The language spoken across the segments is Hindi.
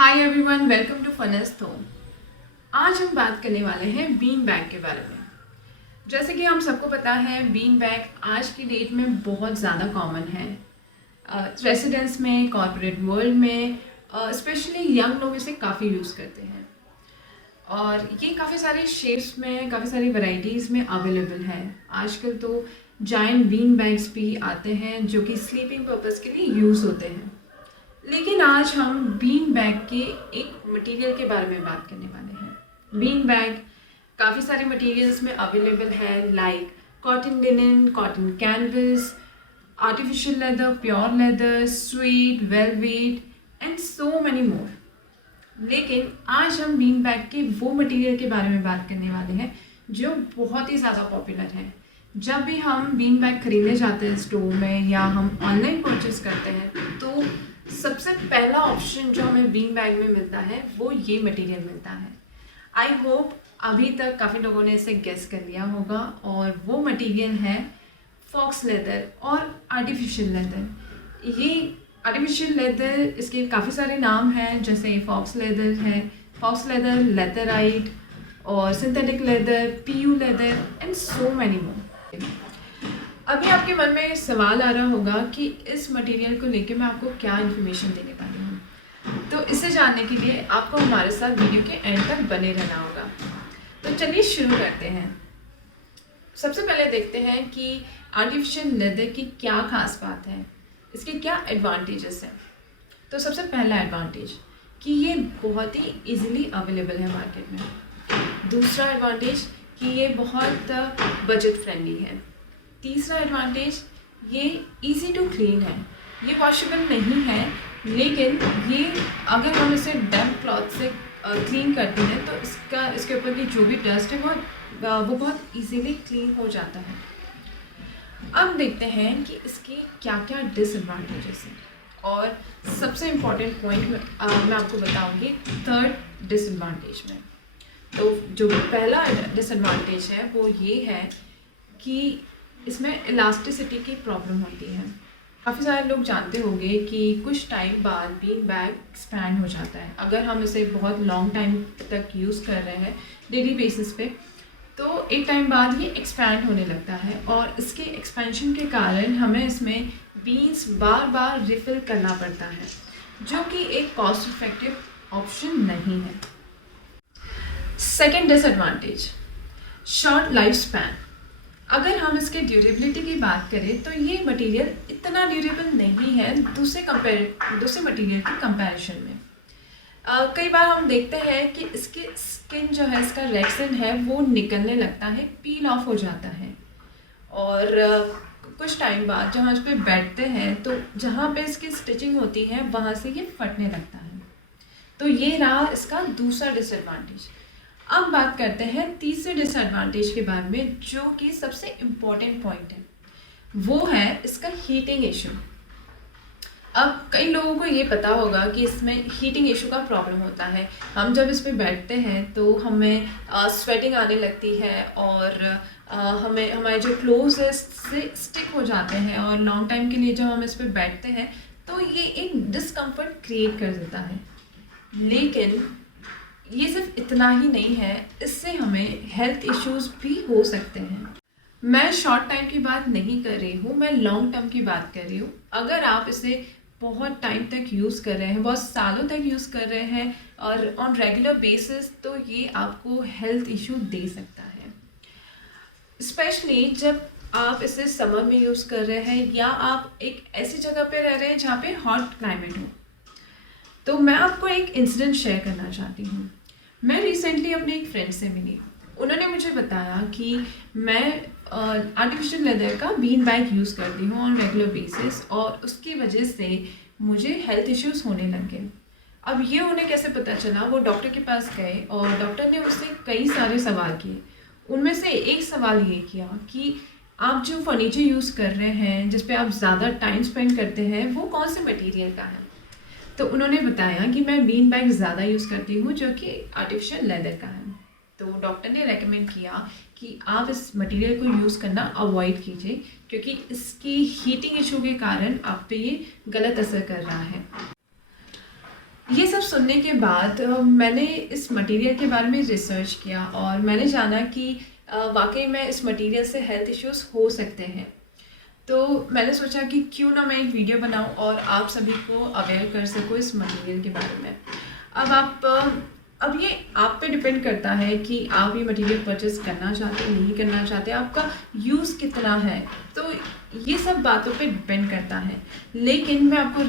Hi everyone, welcome to funniest home. आज हम बात करने वाले हैं बीन बैग के बारे में। जैसे कि हम सबको पता है, बीन बैग आज की डेट में बहुत ज़्यादा कॉमन है। रेसिडेंस में, कॉर्पोरेट वर्ल्ड में, स्पेशली यंग लोग इसे काफ़ी यूज़ करते हैं और ये काफ़ी सारे शेप्स में, काफ़ी सारी वैरायटीज़ में अवेलेबल है। आजकल तो जायंट बीन बैग्स भी आते हैं जो कि स्लीपिंग पर्पज़ के लिए यूज़ होते हैं। लेकिन आज हम बीन बैग के एक मटेरियल के बारे में बात करने वाले हैं। बीन बैग काफ़ी सारे मटेरियल्स में अवेलेबल है, like cotton linen, cotton canvas, artificial leather, pure leather, sweet, velvet and so many मोर। लेकिन आज हम बीन बैग के वो मटेरियल के बारे में बात करने वाले हैं जो बहुत ही ज़्यादा पॉपुलर है। जब भी हम बीन बैग खरीदने जाते हैं स्टोर में या हम ऑनलाइन परचेस करते हैं तो सबसे पहला ऑप्शन जो हमें बीन बैग में मिलता है वो ये मटेरियल मिलता है। आई होप अभी तक काफ़ी लोगों ने इसे गेस कर लिया होगा और वो मटेरियल है फॉक्स लेदर और आर्टिफिशियल लेदर। ये आर्टिफिशियल लेदर, इसके काफ़ी सारे नाम हैं, जैसे फॉक्स लेदर है, फॉक्स लेदर, लेदराइट और synthetic leather, PU leather and so many more. अभी आपके मन में सवाल आ रहा होगा कि इस मटेरियल को लेके मैं आपको क्या इन्फॉर्मेशन देने वाली हूँ, तो इसे जानने के लिए आपको हमारे साथ वीडियो के एंड तक बने रहना होगा। तो चलिए शुरू करते हैं। सबसे पहले देखते हैं कि आर्टिफिशियल लेदर की क्या खास बात है, इसके क्या एडवांटेजेस हैं। तो सबसे पहला एडवांटेज कि ये बहुत ही ईजिली अवेलेबल है मार्केट में। दूसरा एडवांटेज कि ये बहुत बजट फ्रेंडली है। तीसरा एडवांटेज ये इजी टू क्लीन है, ये वॉशेबल नहीं है, लेकिन ये अगर हम इसे डैम्प क्लॉथ से क्लीन करते हैं तो इसके ऊपर की जो भी डस्ट है वो बहुत इजीली क्लीन हो जाता है। अब देखते हैं कि इसकी क्या क्या डिसएडवांटेजेस हैं और सबसे इम्पॉर्टेंट पॉइंट मैं आपको बताऊंगी थर्ड डिसएडवांटेज में। तो जो पहला डिसएडवांटेज है वो ये है कि इसमें इलास्टिसिटी की प्रॉब्लम होती है। काफ़ी सारे लोग जानते होंगे कि कुछ टाइम बाद बीन बैग एक्सपैंड हो जाता है। अगर हम इसे बहुत लॉन्ग टाइम तक यूज़ कर रहे हैं डेली बेसिस पे, तो एक टाइम बाद ये एक्सपैंड होने लगता है और इसके एक्सपेंशन के कारण हमें इसमें बीन्स बार बार रिफ़िल करना पड़ता है, जो कि एक कॉस्ट इफेक्टिव ऑप्शन नहीं है। Second disadvantage, short life span. अगर हम इसके ड्यूरेबिलिटी की बात करें तो ये मटेरियल इतना ड्यूरेबल नहीं है दूसरे मटेरियल के कंपैरिजन में। कई बार हम देखते हैं कि इसकी स्किन जो है, इसका रेक्सिन है, वो निकलने लगता है, पील ऑफ हो जाता है और कुछ टाइम बाद जब हम इस पर बैठते हैं तो जहाँ पे इसकी स्टिचिंग होती है वहाँ से ये फटने लगता है। तो ये रहा इसका दूसरा डिसएडवांटेज। अब बात करते हैं तीसरे डिसएडवांटेज के बारे में, जो कि सबसे इम्पॉर्टेंट पॉइंट है, वो है इसका हीटिंग इशू। अब कई लोगों को ये पता होगा कि इसमें हीटिंग इशू का प्रॉब्लम होता है। हम जब इस पे बैठते हैं तो हमें स्वेटिंग आने लगती है और हमें हमारे जो क्लोथ्स है से स्टिक हो जाते हैं और लॉन्ग टाइम के लिए जब हम इस पे बैठते हैं तो ये एक डिस्कम्फर्ट क्रिएट कर देता है। लेकिन ये सिर्फ इतना ही नहीं है, इससे हमें हेल्थ इश्यूज भी हो सकते हैं। मैं शॉर्ट टाइम की बात नहीं कर रही हूँ, मैं लॉन्ग टर्म की बात कर रही हूँ। अगर आप इसे बहुत टाइम तक यूज़ कर रहे हैं, बहुत सालों तक यूज़ कर रहे हैं और ऑन रेगुलर बेसिस, तो ये आपको हेल्थ इशू दे सकता है। स्पेशली जब आप इसे समर में यूज़ कर रहे हैं या आप एक ऐसी जगह पे रह रहे हैं जहाँ पे हॉट क्लाइमेट हो। तो मैं आपको एक इंसिडेंट शेयर करना चाहती हूँ। मैं रिसेंटली अपने एक फ्रेंड से मिली। उन्होंने मुझे बताया कि मैं आर्टिफिशियल लेदर का बीन बैग यूज़ करती हूँ ऑन रेगुलर बेसिस और उसकी वजह से मुझे हेल्थ इश्यूज़ होने लगे। अब ये उन्हें कैसे पता चला? वो डॉक्टर के पास गए और डॉक्टर ने उससे कई सारे सवाल किए। उनमें से एक सवाल ये किया कि आप जो फर्नीचर यूज़ कर रहे हैं, जिस पे आप ज़्यादा टाइम स्पेंड करते हैं, वो कौन से मटीरियल का है? तो उन्होंने बताया कि मैं बीन बैग ज़्यादा यूज़ करती हूँ जो कि आर्टिफिशियल लेदर का है। तो डॉक्टर ने रेकमेंड किया कि आप इस मटेरियल को यूज़ करना अवॉइड कीजिए, क्योंकि इसकी हीटिंग इशू के कारण आप पे ये गलत असर कर रहा है। ये सब सुनने के बाद मैंने इस मटेरियल के बारे में रिसर्च किया और मैंने जाना कि वाकई में इस मटेरियल से हेल्थ इश्यूज़ हो सकते हैं। तो मैंने सोचा कि क्यों ना मैं एक वीडियो बनाऊं और आप सभी को अवेयर कर सकूं इस मटेरियल के बारे में। अब ये आप पे डिपेंड करता है कि आप ये मटेरियल परचेस करना चाहते हैं नहीं करना चाहते, आपका यूज़ कितना है, तो ये सब बातों पे डिपेंड करता है। लेकिन मैं आपको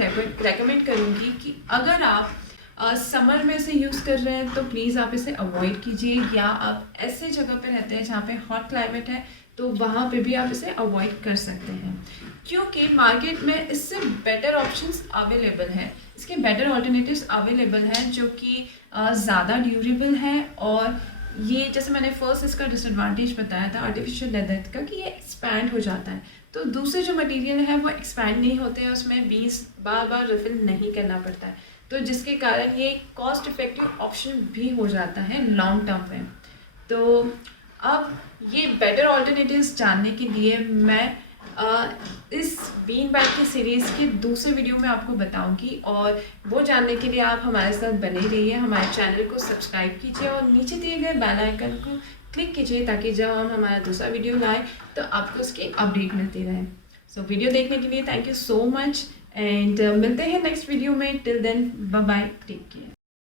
रेकमेंड करूँगी कि अगर आप समर में इसे यूज़ कर रहे हैं तो प्लीज़ आप इसे अवॉइड कीजिए, या आप ऐसे जगह पे रहते हैं जहाँ पे हॉट क्लाइमेट है तो वहाँ पे भी आप इसे अवॉइड कर सकते हैं, क्योंकि मार्केट में इससे बेटर ऑप्शंस अवेलेबल हैं, इसके बेटर ऑल्टरनेटिव्स अवेलेबल हैं जो कि ज़्यादा ड्यूरेबल है। और ये जैसे मैंने फर्स्ट इसका डिसएडवांटेज बताया था आर्टिफिशियल लेदर का कि ये एक्सपैंड हो जाता है, तो दूसरे जो मटेरियल है वो एक्सपैंड नहीं होते हैं, उसमें बीज बार बार रिफिल नहीं करना पड़ता है, तो जिसके कारण ये कॉस्ट इफेक्टिव ऑप्शन भी हो जाता है लॉन्ग टर्म में। तो अब ये बेटर ऑल्टरनेटिव्स जानने के लिए मैं इस बीन बैग की सीरीज़ के दूसरे वीडियो में आपको बताऊंगी, और वो जानने के लिए आप हमारे साथ बने रहिए, हमारे चैनल को सब्सक्राइब कीजिए और नीचे दिए गए बेल आइकन को क्लिक कीजिए ताकि जब हम हमारा दूसरा वीडियो लाएँ तो आपको उसकी अपडेट मिलती रहे। सो वीडियो देखने के लिए thank you so much, and मिलते हैं नेक्स्ट वीडियो में। Till then bye bye, take care.